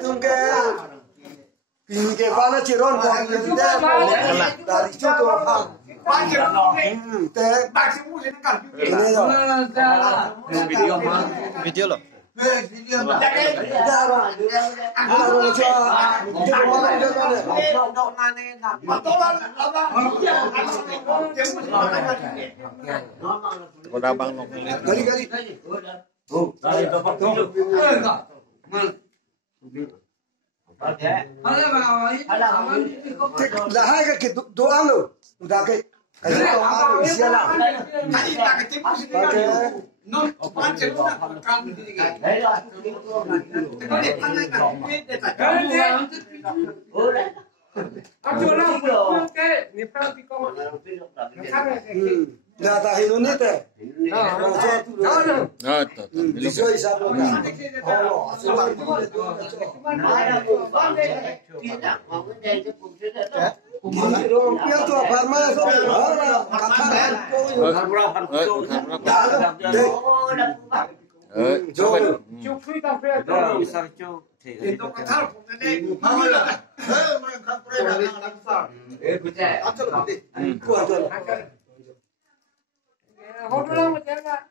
Tungke pinke bana ciron dari itu tuh video loh. Udah bang Kali. Lahai ke doa lo, udah ke doa lo isialah. Nah, tahu ini teh. Bisa isap lo kan. Yang tu apa mas? Hold on,